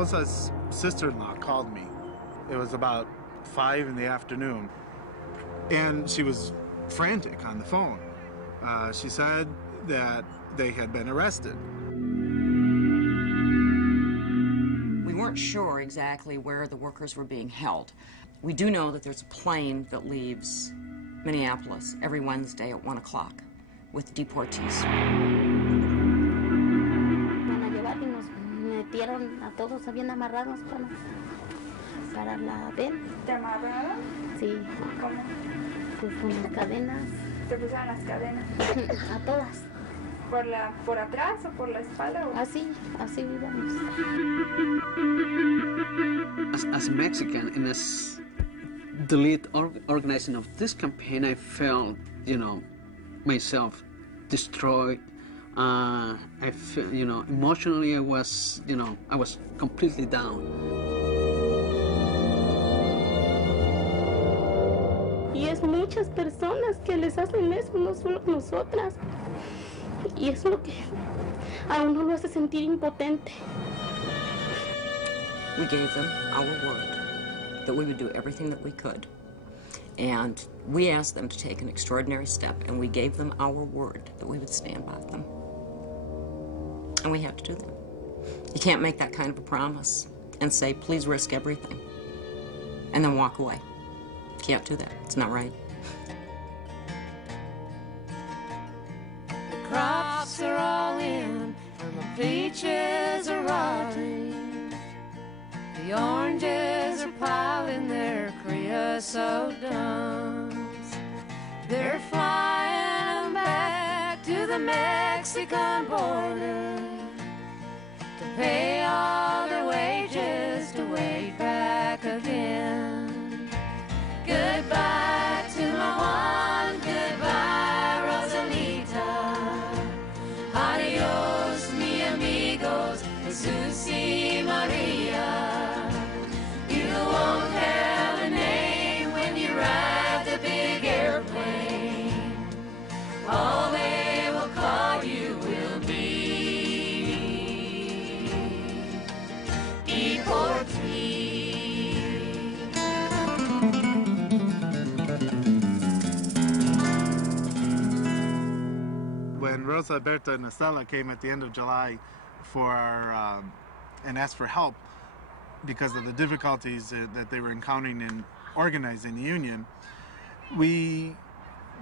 Rosa's sister-in-law called me. It was about 5 in the afternoon, and she was frantic on the phone. She said that they had been arrested. We weren't sure exactly where the workers were being held. We do know that there's a plane that leaves Minneapolis every Wednesday at 1 o'clock with deportees. Metieron a todos, habían amarrados para la venta. ¿Te amarraron? Sí. ¿Cómo? Pues con las cadenas. ¿Te pusieron las cadenas? A todas. ¿Por atrás o por la espalda? O? Así íbamos. As a Mexican and as the lead organizing of this campaign, I felt, myself destroyed. I feel, emotionally I was completely down. Y es muchas personas que les hacen eso, no solo nosotras. Y es lo que a uno lo hace sentir impotente. We gave them our word that we would do everything that we could. And we asked them to take an extraordinary step, and we gave them our word that we would stand by them. And we had to do that. You can't make that kind of a promise and say, please risk everything, and then walk away. You can't do that. It's not right. The crops are all in, and the peaches are rotting. The oranges are piling their creosote dumps. They're flying back to the Mexican border to pay all their wages to wait back again. Goodbye to my Juan, goodbye Rosalita. Adios mi amigos, Jesus y Maria. You won't have a name when you ride the big airplane. All they will call you will be deportee. When Rosa, Berta, and Estela came at the end of July and asked for help because of the difficulties that they were encountering in organizing the union, we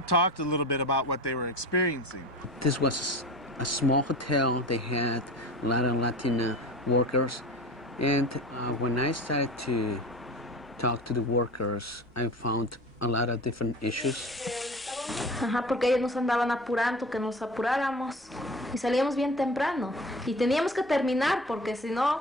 talked a little bit about what they were experiencing. This was a small hotel. They had a lot of Latina workers. And when I started to talk to the workers, I found a lot of different issues. Ajá, porque ellos nos andaban apurando, que nos apuráramos. Y salíamos bien temprano. Y teníamos que terminar, porque si no,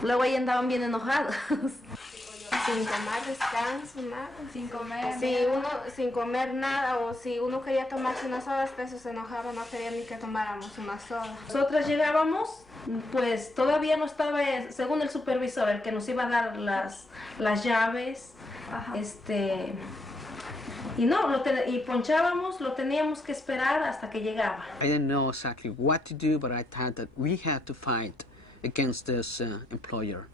luego ahí andaban bien enojados. Sin tomar descanso, nada. Sin comer. Si uno, sin comer nada, o si uno quería tomarse unas sodas, eso se enojaba, no quería ni que tomáramos una soda. Nosotras llegábamos, pues todavía no estaba, según el supervisor, el que nos iba a dar las llaves. Ajá. Y no, y ponchábamos, lo teníamos que esperar hasta que llegaba. I didn't know exactly what to do, but I thought that we had to fight against this employer.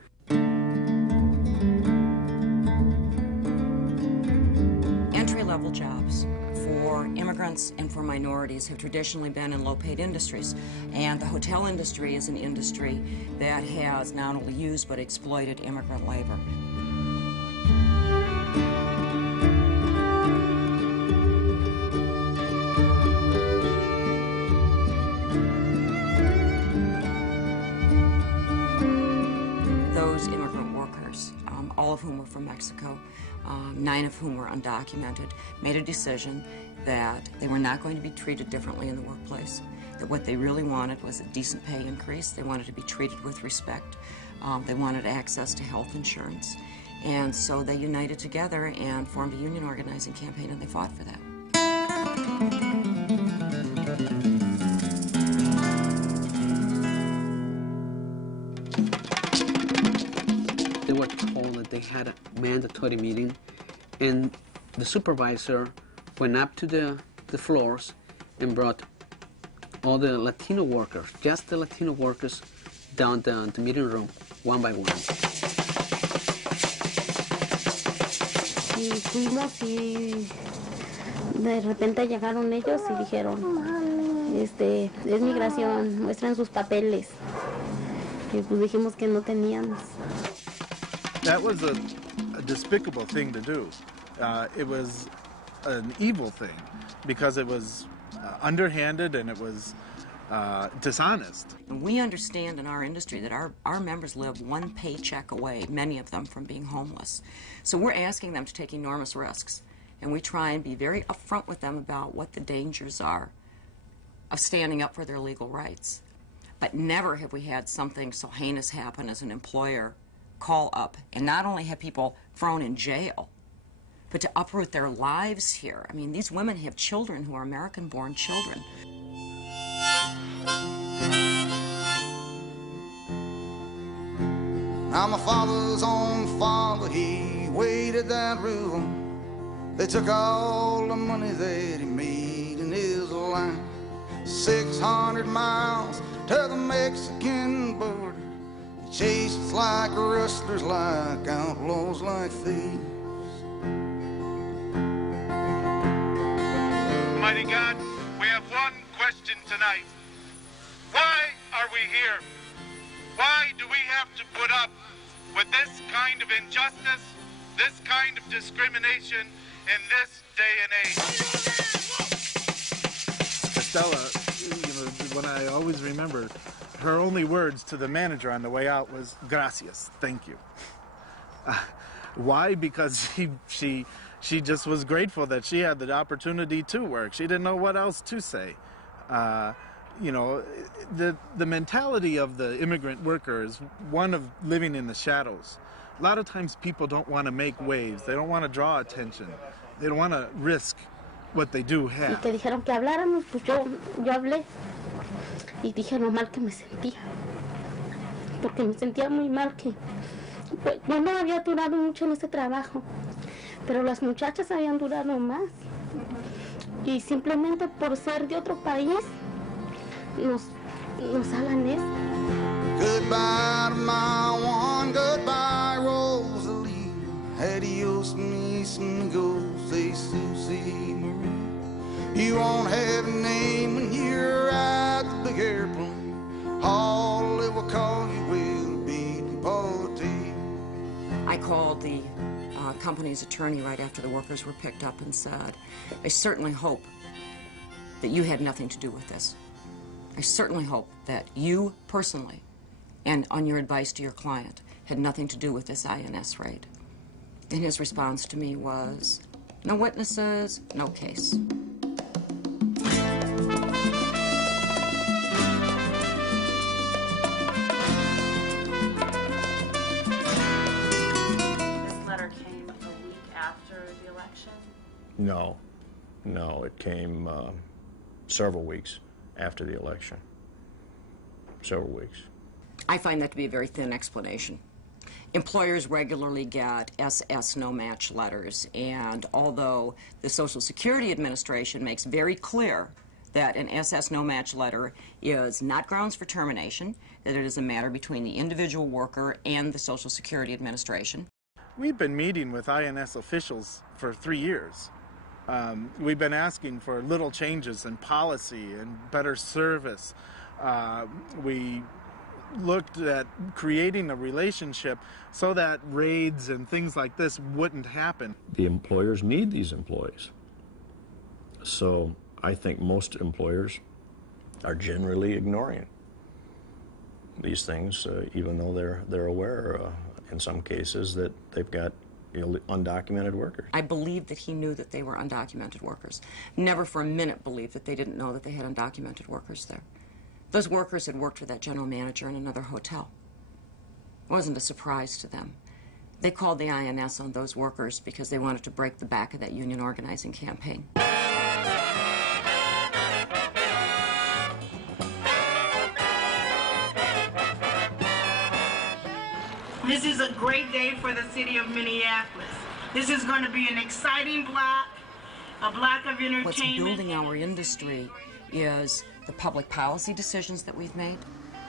Entry-level jobs for immigrants and for minorities have traditionally been in low-paid industries. And the hotel industry is an industry that has not only used but exploited immigrant labor. Those immigrant workers, all of whom were from Mexico, 9 of whom were undocumented, made a decision that they were not going to be treated differently in the workplace, that what they really wanted was a decent pay increase. They wanted to be treated with respect. They wanted access to health insurance. And so they united together and formed a union organizing campaign, and they fought for that. They were told that they had a mandatory meeting, and the supervisor went up to the floors and brought all the Latino workers, just the Latino workers, down the meeting room, one by one. Y fuimos y de repente llegaron ellos y dijeron, es migración, muestran sus papeles. Y pues dijimos que no teníamos. That was a despicable thing to do. It was an evil thing because it was underhanded and it was dishonest. And we understand in our industry that our members live one paycheck away, many of them from being homeless. So we're asking them to take enormous risks. And we try and be very upfront with them about what the dangers are of standing up for their legal rights. But never have we had something so heinous happen as an employer call up and not only have people thrown in jail, but to uproot their lives here. I mean, these women have children who are American-born children. Now my father's on father, he waited that room. They took all the money that he made in his life. 600 miles to the Mexican border. He chased us like rustlers, like outlaws, like thieves. Mighty God, we have one question tonight. Why are we here? Why do we have to put up with this kind of injustice, this kind of discrimination in this day and age? Estella, what I always remember, her only words to the manager on the way out was, gracias, thank you. Why? Because she just was grateful that she had the opportunity to work. She didn't know what else to say. You know, the mentality of the immigrant worker is one of living in the shadows. A lot of times people don't want to make waves. They don't want to draw attention. They don't want to risk what they do have. Y que dijeron que habláramos, pues yo hablé y dije lo mal que me sentía. Porque me sentía muy mal que pues, yo no había durado mucho en ese trabajo, pero las muchachas habían durado más. Y simplemente por ser de otro país, nos hagan eso. Goodbye to my one, goodbye Rosalie. Adios mis amigos, say Susie Marie. You won't have a name when you're at the big airplane. All they will call you will be deported. I called the company's attorney right after the workers were picked up and said, I certainly hope that you had nothing to do with this. I certainly hope that you personally, and on your advice to your client, had nothing to do with this INS raid. And his response to me was, no witnesses, no case. This letter came a week after the election? No, it came several weeks after the election. Several weeks. I find that to be a very thin explanation. Employers regularly get SS no-match letters, and although the Social Security Administration makes very clear that an SS no-match letter is not grounds for termination, that it is a matter between the individual worker and the Social Security Administration. We've been meeting with INS officials for 3 years. We've been asking for little changes in policy and better service. We looked at creating a relationship so that raids and things like this wouldn't happen. The employers need these employees. So I think most employers are generally ignoring these things, even though they're aware in some cases that they've got undocumented workers. I believe that he knew that they were undocumented workers. Never for a minute believed that they didn't know that they had undocumented workers there. Those workers had worked for that general manager in another hotel. It wasn't a surprise to them. They called the INS on those workers because they wanted to break the back of that union organizing campaign. This is a great day for the city of Minneapolis. This is going to be an exciting block, a block of entertainment. What's building our industry is the public policy decisions that we've made,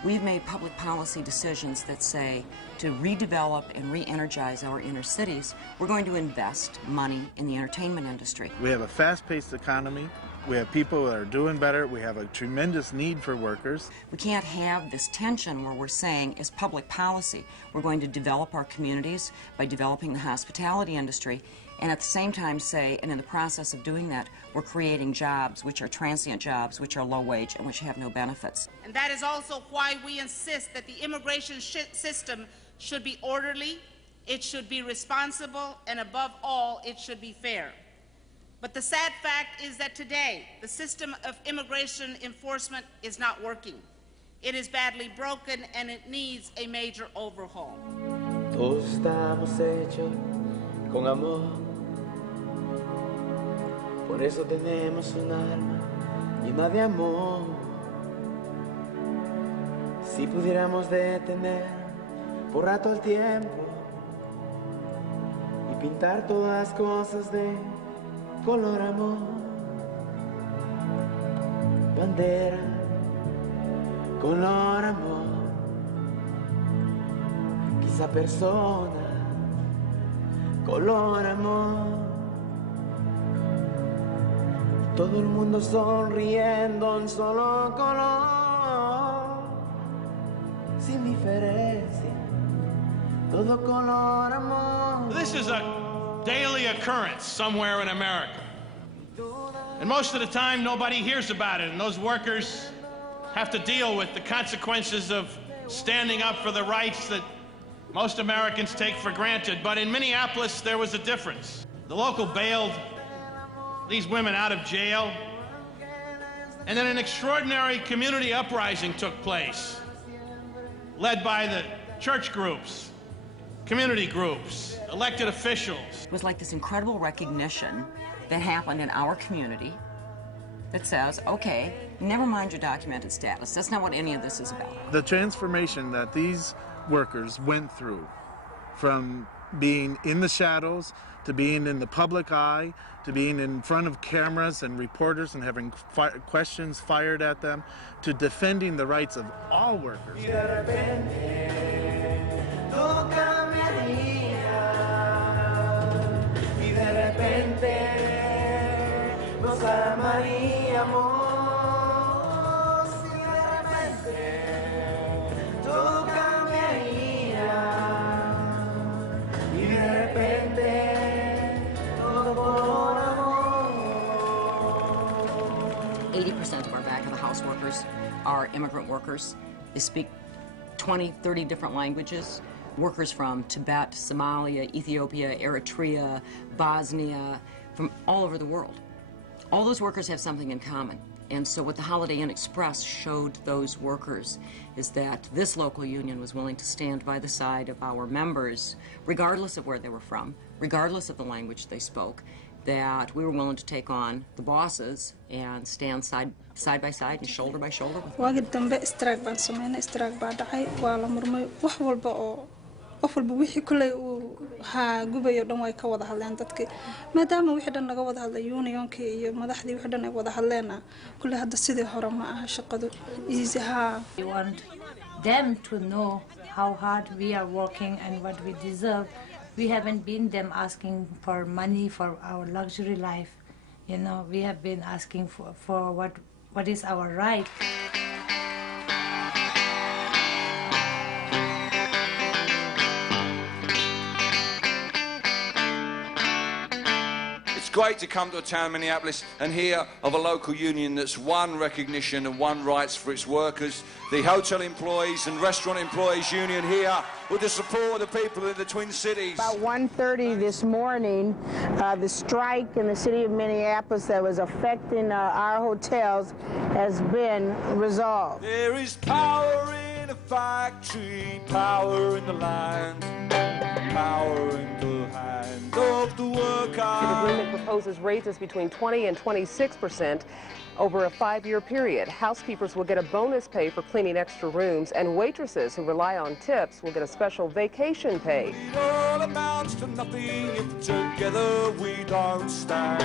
We've made public policy decisions that say to redevelop and re-energize our inner cities, we're going to invest money in the entertainment industry. We have a fast-paced economy. We have people that are doing better. We have a tremendous need for workers. We can't have this tension where we're saying, as public policy, we're going to develop our communities by developing the hospitality industry, and at the same time say, and in the process of doing that, we're creating jobs which are transient jobs, which are low wage, and which have no benefits. And that is also why we insist that the immigration system should be orderly, it should be responsible, and above all, it should be fair. But the sad fact is that today, the system of immigration enforcement is not working. It is badly broken and it needs a major overhaul. Todos estamos hechos con amor, por eso tenemos un alma llena de amor. Si pudiéramos detener por rato el tiempo y pintar todas las cosas de color amor, bandera, color amor, quizá persona, color amor, todo el mundo sonriendo en solo color, sin diferencia, todo color amor. This is a daily occurrence somewhere in America. And most of the time, nobody hears about it, and those workers have to deal with the consequences of standing up for the rights that most Americans take for granted. But in Minneapolis, there was a difference. The local bailed these women out of jail, and then an extraordinary community uprising took place, led by the church groups, community groups, elected officials. It was like this incredible recognition that happened in our community that says, okay, never mind your documented status. That's not what any of this is about. The transformation that these workers went through, from being in the shadows to being in the public eye, to being in front of cameras and reporters and having questions fired at them, to defending the rights of all workers. Of our back-of-the-house workers are immigrant workers. They speak 20, 30 different languages. Workers from Tibet, Somalia, Ethiopia, Eritrea, Bosnia, from all over the world. All those workers have something in common. And so what the Holiday Inn Express showed those workers is that this local union was willing to stand by the side of our members, regardless of where they were from, regardless of the language they spoke, that we were willing to take on the bosses and stand side by side and shoulder by shoulder with them. waagi dambe strike baan sameynay, strike baa dhacay, waa la murmay, wax walba oo qof walba wixii kulay uu gubayo dhan way ka wada hadleen dadkii, maadaama wixii dhan laga wada hadlay unionkii iyo madaxdii wixii dhan ay wada hadleena kulay hadda sidii hore ma aha shaqadu easy ha. We want them to know how hard we are working and what we deserve. We haven't been them asking for money for our luxury life. You know, we have been asking for what is our right. It's great to come to a town, Minneapolis, and hear of a local union that's won recognition and won rights for its workers. The Hotel Employees and Restaurant Employees Union here with the support of the people in the Twin Cities. About 1:30 this morning, the strike in the city of Minneapolis that was affecting our hotels has been resolved. There is power in a factory, power in the land, power in the hand of the worker. The agreement proposes raises between 20 and 26% over a 5-year period. Housekeepers will get a bonus pay for cleaning extra rooms, and waitresses who rely on tips will get a special vacation pay. It all amounts to nothing if together we don't stand.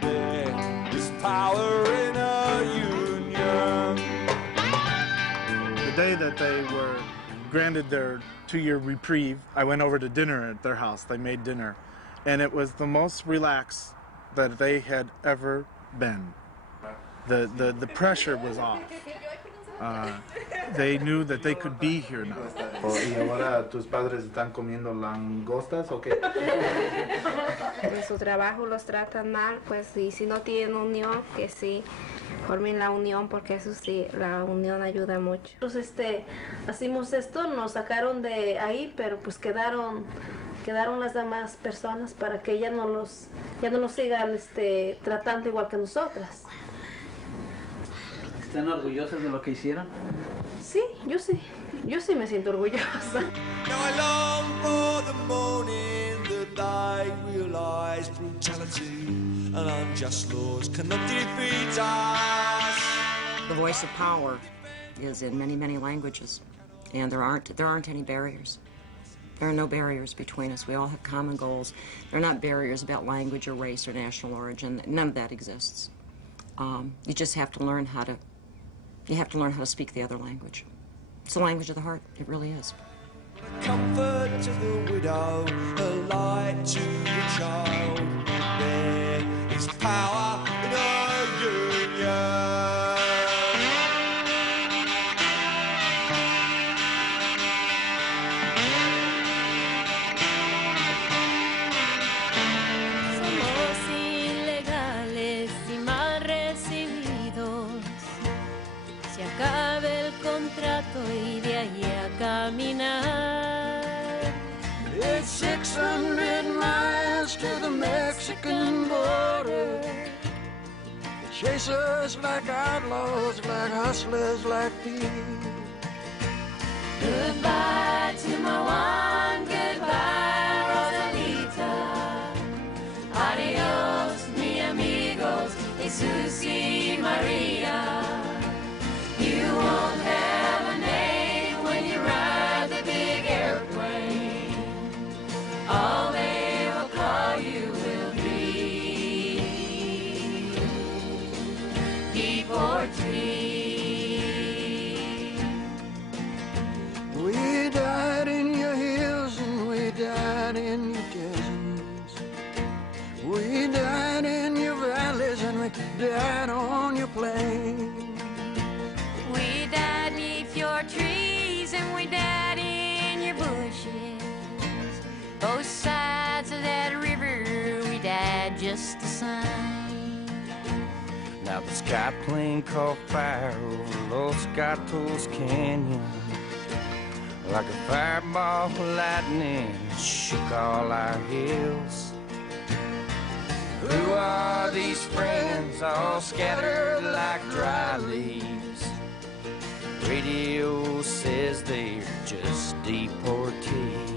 There is power in a union. The day that they were granted their 2-year reprieve, I went over to dinner at their house. They made dinner, and it was the most relaxed that they had ever been. The pressure was off. They knew that they could be here now. ¿Y ahora tus padres están comiendo langostas o qué? En su trabajo los tratan mal, pues, y si no tienen unión, que sí formen la unión, porque eso sí, la unión ayuda mucho. Entonces, hacimos esto, nos sacaron de ahí, pero pues quedaron las demás personas para que ya no nos sigan tratando igual que nosotras. ¿Están orgullosas de lo que hicieron? Sí, yo sí me siento orgullosa. Now I long for the morning that I realize brutality and unjust laws cannot defeat us. The voice of power is in many, many languages, and there aren't any barriers. There are no barriers between us. We all have common goals. There are not barriers about language or race or national origin. None of that exists. You just have to learn how to speak the other language. It's the language of the heart. It really is. Comfort to the widow, a light to the child. There is power in our union. Somos ilegales y mal recibidos. Se acabe el contrato y de ahí a caminar. It's 600 miles to the Mexican border. They chase us like outlaws, like hustlers, like thieves. Goodbye to my one, goodbye, Rosalita. Adios, mi amigos, Jesus y Maria. You won't have a name when you ride the big airplane. All they will call you will be deportee. We died in your hills and we died in your deserts. We died in your valleys and we died on your plains. We died neath your trees and we died in your bushes. Both sides of that river, we died just the same. Now the sky plane caught fire over Los Gatos Canyon. Like a fireball of lightning, it shook all our hills. Who are these friends all scattered like dry leaves? Radio says they're just deportees.